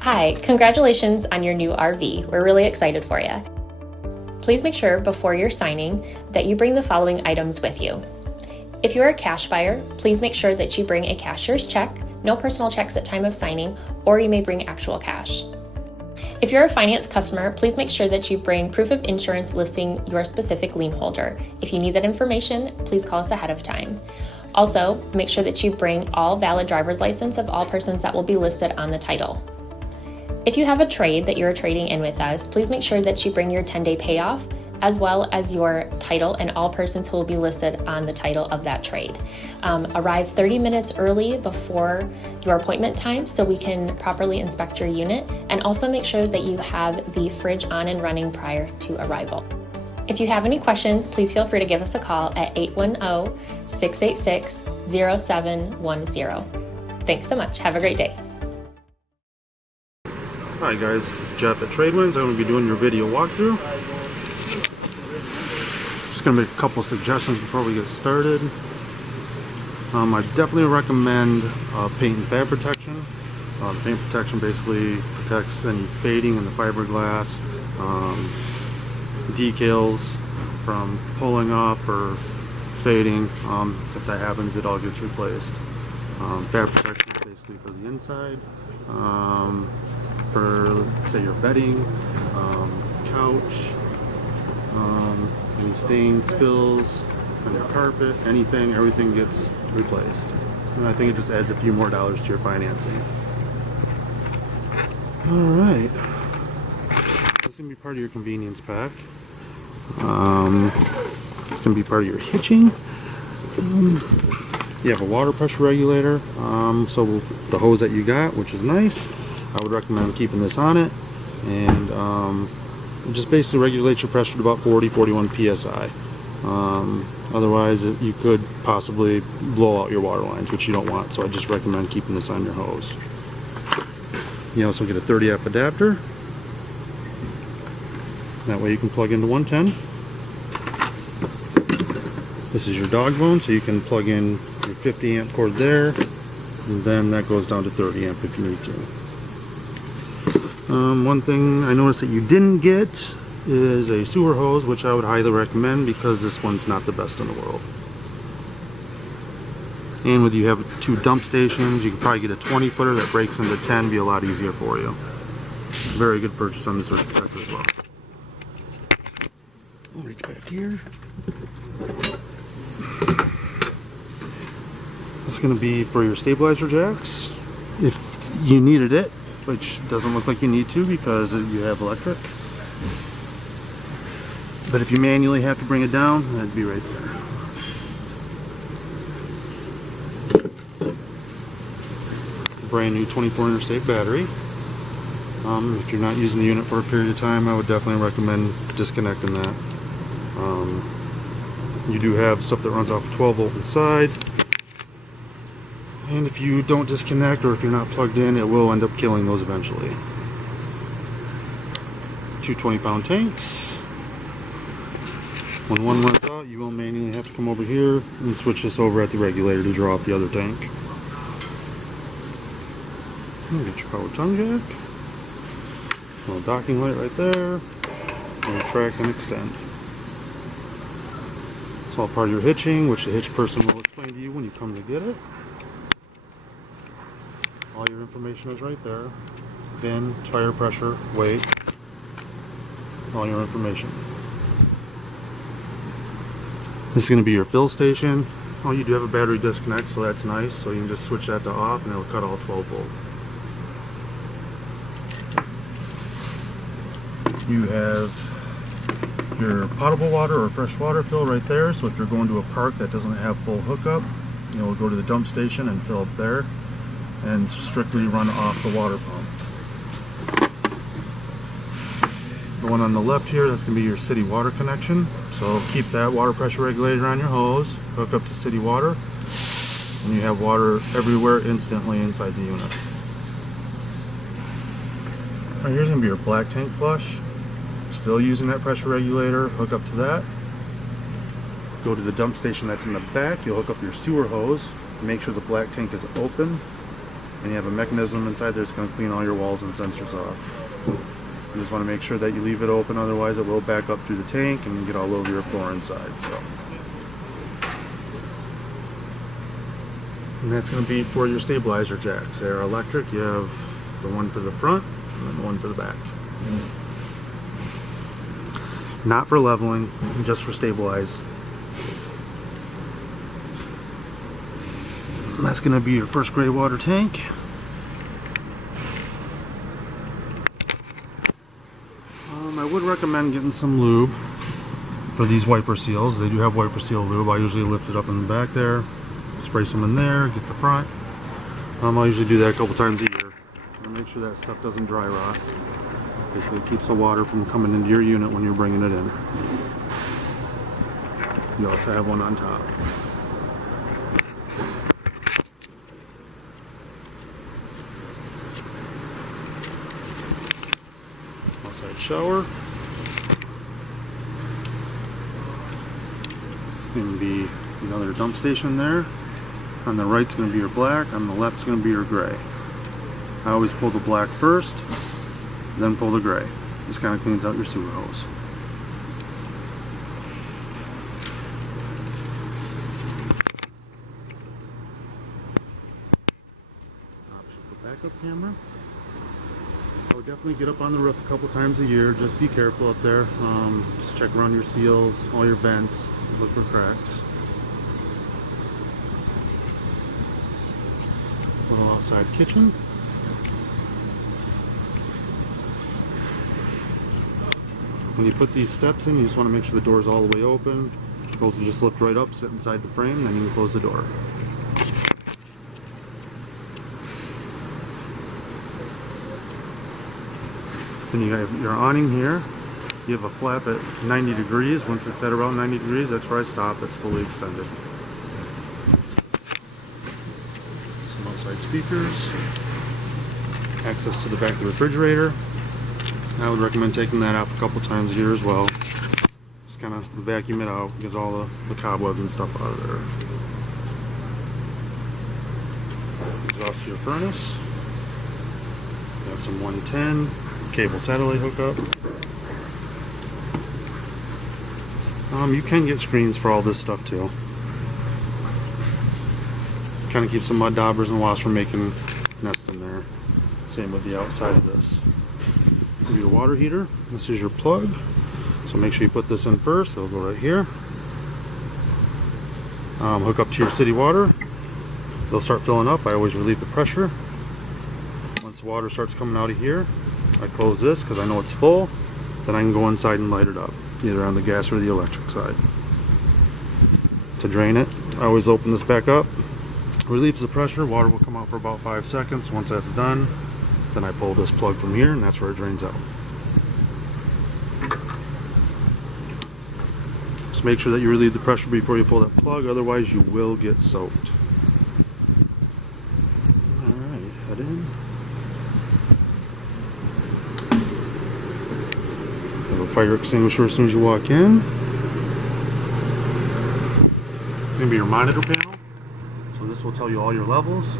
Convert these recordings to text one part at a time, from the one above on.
Hi, congratulations on your new RV. We're really excited for you. Please make sure before you're signing that you bring the following items with you. If you're a cash buyer, please make sure that you bring a cashier's check, no personal checks at time of signing, or you may bring actual cash. If you're a finance customer, please make sure that you bring proof of insurance listing your specific lien holder. If you need that information, please call us ahead of time. Also, make sure that you bring all valid driver's license of all persons that will be listed on the title. If you have a trade that you're trading in with us, please make sure that you bring your 10-day payoff as well as your title and all persons who will be listed on the title of that trade. Arrive 30 minutes early before your appointment time so we can properly inspect your unit, and also make sure that you have the fridge on and running prior to arrival. If you have any questions, please feel free to give us a call at 810-686-0710. Thanks so much. Have a great day. Hi guys, this is Jeff at TradeWinds. I'm going to be doing your video walkthrough. Just going to make a couple suggestions before we get started. I definitely recommend paint and fab protection. The paint protection basically protects any fading in the fiberglass, decals from pulling up or fading. If that happens, it all gets replaced. Fab protection is basically for the inside. For say your bedding, couch, any stains, spills on your carpet, everything gets replaced. And I think it just adds a few more dollars to your financing. Alright, this is going to be part of your convenience pack. It's going to be part of your hitching. You have a water pressure regulator, so the hose that you got, which is nice. I would recommend keeping this on it, and just basically regulate your pressure to about 40-41 psi. Otherwise you could possibly blow out your water lines, which you don't want, so I just recommend keeping this on your hose. You also get a 30 amp adapter, that way you can plug into 110. This is your dog bone, so you can plug in your 50 amp cord there, and then that goes down to 30 amp if you need to. One thing I noticed that you didn't get is a sewer hose, which I would highly recommend because this one's not the best in the world. And with you have 2 dump stations, you could probably get a 20 footer that breaks into 10, be a lot easier for you. Very good purchase on this surge protector as well. I'll reach back here. This is going to be for your stabilizer jacks if you needed it, which doesn't look like you need to because you have electric. But if you manually have to bring it down, that'd be right there. Brand new 24 interstate battery. If you're not using the unit for a period of time, I would definitely recommend disconnecting that. You do have stuff that runs off a 12 volt inside. And if you don't disconnect, or if you're not plugged in, it will end up killing those eventually. 2 20-pound tanks. When one runs out, you will manually have to come over here and switch this over at the regulator to draw off the other tank. And get your power tongue jack. A little docking light right there. And track and extend. It's all part of your hitching, which the hitch person will explain to you when you come to get it. All your information is right there. VIN, tire pressure, weight, all your information. This is going to be your fill station. Oh, you do have a battery disconnect, so that's nice. So you can just switch that to off and it'll cut all 12 volt. You have your potable water or fresh water fill right there. So if you're going to a park that doesn't have full hookup, you'll go to the dump station and fill up there and strictly run off the water pump. The one on the left here, that's going to be your city water connection. So keep that water pressure regulator on your hose, hook up to city water, and you have water everywhere instantly inside the unit. Alright, here's going to be your black tank flush. Still using that pressure regulator, hook up to that. Go to the dump station that's in the back, you'll hook up your sewer hose, make sure the black tank is open. and you have a mechanism inside there that's going to clean all your walls and sensors off. You just want to make sure that you leave it open, otherwise it will back up through the tank and get all over your floor inside. So, and that's going to be for your stabilizer jacks. They're electric. You have the one for the front and then the one for the back. Not for leveling, just for stabilize. And that's going to be your first gray water tank. I would recommend getting some lube for these wiper seals. They do have wiper seal lube. I usually lift it up in the back there, spray some in there, get the front. I usually do that a couple times a year. And make sure that stuff doesn't dry rot. Basically keeps the water from coming into your unit when you're bringing it in. You also have one on top. Outside shower. It's going to be another dump station there. On the right's going to be your black, on the left's going to be your gray. I always pull the black first, then pull the gray. This kind of cleans out your sewer hose. Option for backup camera. I would definitely get up on the roof a couple times a year. Just be careful up there. Just check around your seals, all your vents, look for cracks. Little outside kitchen. When you put these steps in, you just want to make sure the door is all the way open. Those will just lift right up, sit inside the frame, then you can close the door. Then you have your awning here. You have a flap at 90 degrees. Once it's at around 90 degrees, that's where I stop. It's fully extended. Some outside speakers. Access to the back of the refrigerator. I would recommend taking that out a couple times a year as well. Just kind of vacuum it out, get all the cobwebs and stuff out of there. Exhaust your furnace. Got some 110 cable satellite hookup. You can get screens for all this stuff too. Kind of keeps some mud daubers and wasps from making nests in there. Same with the outside of this. Your water heater. This is your plug. So make sure you put this in first. It'll go right here. Hook up to your city water. They'll start filling up. I always relieve the pressure. Once the water starts coming out of here, I close this because I know it's full. Then I can go inside and light it up, either on the gas or the electric side. To drain it, I always open this back up. Relieves the pressure. Water will come out for about 5 seconds. Once that's done, then I pull this plug from here, and that's where it drains out. Just make sure that you relieve the pressure before you pull that plug, otherwise you will get soaked. Alright, head in. Have a fire extinguisher as soon as you walk in. It's going to be your monitor panel. So this will tell you all your levels.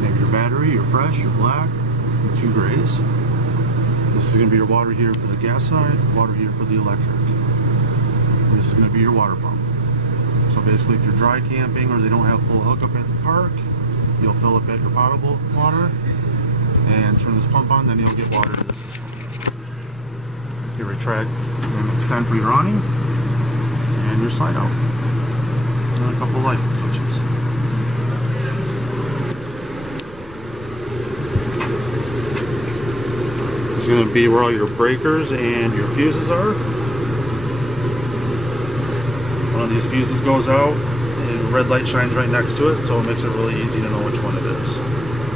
Maybe your battery, your fresh, your black, and 2 grays. This is going to be your water heater for the gas side, water heater for the electric. And this is going to be your water pump. So basically if you're dry camping or they don't have full hookup at the park, you'll fill up at your potable water and turn this pump on, then you'll get water to the system. You retract and extend for your awning and your slide out. And a couple light switches. It's going to be where all your breakers and your fuses are. One of these fuses goes out and a red light shines right next to it, so it makes it really easy to know which one it is.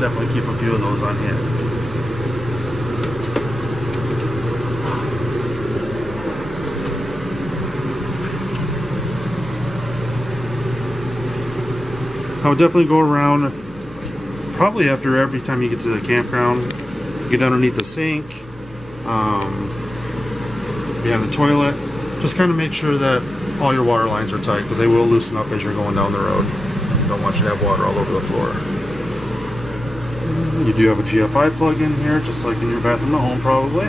Definitely keep a few of those on hand. I would definitely go around probably after every time you get to the campground. Get underneath the sink, behind the toilet. Just kind of make sure that all your water lines are tight because they will loosen up as you're going down the road. Don't want you to have water all over the floor. You do have a GFI plug in here, just like in your bathroom at home probably.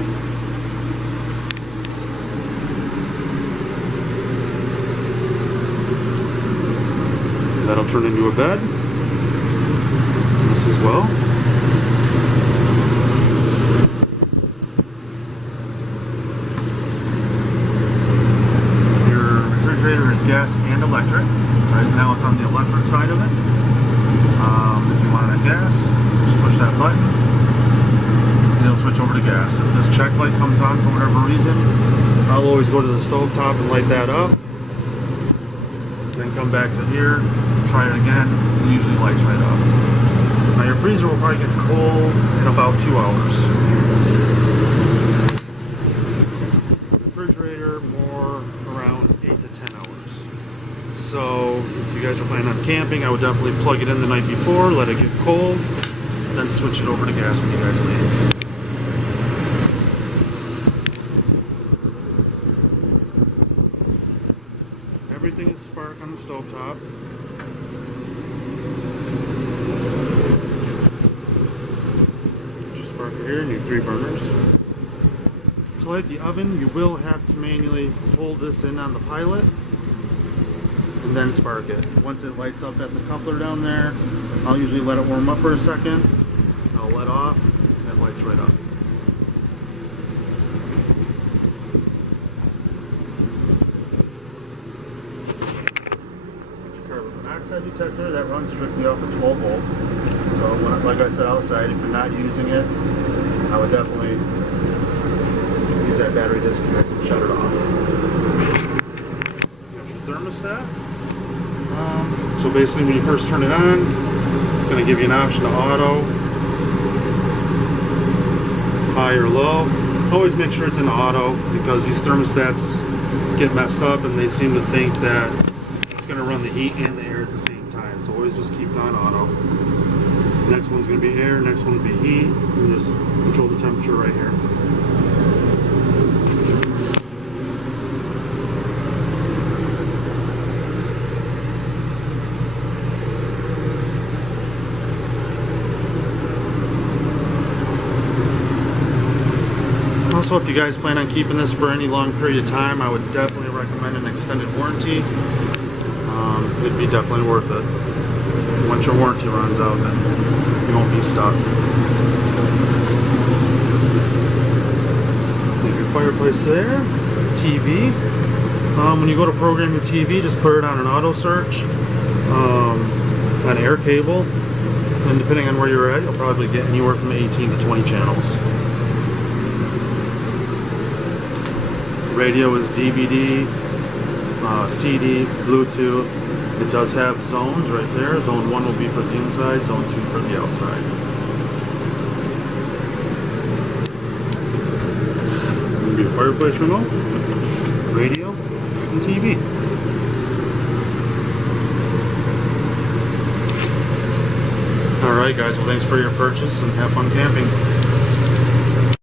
That'll turn into a bed. This as well. Your refrigerator is gas and electric. Right now it's on the electric side of it. If you want it on gas, just push that button and it'll switch over to gas. If this check light comes on for whatever reason, I'll always go to the stove top and light that up. Then come back to here, try it again, it usually lights right up. Now your freezer will probably get cold in about 2 hours. Refrigerator, more around 8 to 10 hours. So if you guys are planning on camping, I would definitely plug it in the night before, let it get cold, then switch it over to gas when you guys leave. Everything is spark on the stovetop. Just spark it here, and your 3 burners. To light the oven, you will have to manually hold this in on the pilot and then spark it. Once it lights up at the coupler down there, I'll usually let it warm up for a second. I'll let off, and it lights right up. Monoxide detector that runs strictly off a 12 volt. So when, like I said, outside, if you're not using it, I would definitely use that battery disconnect and shut it off. Got your thermostat. So basically when you first turn it on, it's going to give you an option to auto, high or low. Always make sure it's in auto because these thermostats get messed up and they seem to think that going to run the heat and the air at the same time, so always just keep it on auto. Next one's going to be air, next one will be heat, and just control the temperature right here. Also, if you guys plan on keeping this for any long period of time, I would definitely recommend an extended warranty. It'd be definitely worth it. Once your warranty runs out, then you won't be stuck. Leave your fireplace there. TV. When you go to program your TV, just put it on an auto search, an air cable, and depending on where you're at, you'll probably get anywhere from 18 to 20 channels. Radio is DVD, CD, Bluetooth. It does have zones right there. Zone 1 will be for the inside, Zone 2 for the outside. It'll be a fireplace remote, radio, and TV. Alright guys, well thanks for your purchase and have fun camping.